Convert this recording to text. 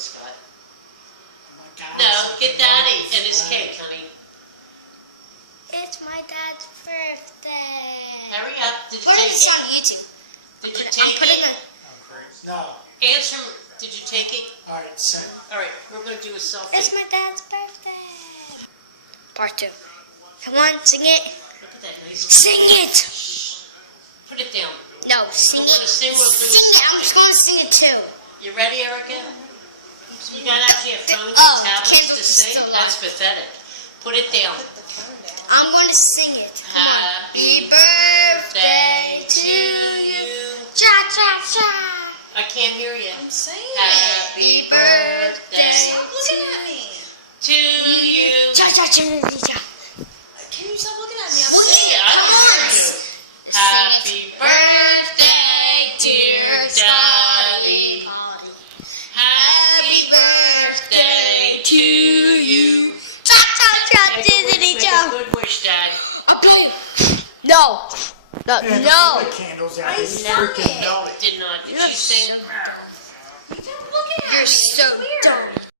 Scott. Oh my God. No, get Daddy and his cake, honey. It's my dad's birthday. Hurry up. Did you Put take this on it? YouTube. Did you I'm take putting it? it. No. Answer. Did you take it? All right, send it. All right, we're going to do a selfie. It's my dad's birthday. Part 2. Come on, sing it. Look at that nice. Sing it. Put it down. No, sing We're it. gonna sing, we'll do Sing it. I'm just going to sing it too. You ready, Erica? You got actually have phones Oh, and tablets candles to are sing? still That's alive. pathetic. Put it down. I'm going to sing it. Happy birthday to you. Cha cha cha. I can't hear you. I'm saying Happy birthday Stop looking at me. to you. Cha cha cha cha. Can you stop looking at me? I'm Look saying at I Come don't on. hear you. Happy birthday, dear Daddy. Happy birthday to you. Cha cha cha. Make Diddly a cha. good wish, Dad. Okay. No. And No. the candles out. I You sung freaking it. know it. Did not. Did you sing? You kept looking at me. You're It's so weird. dumb.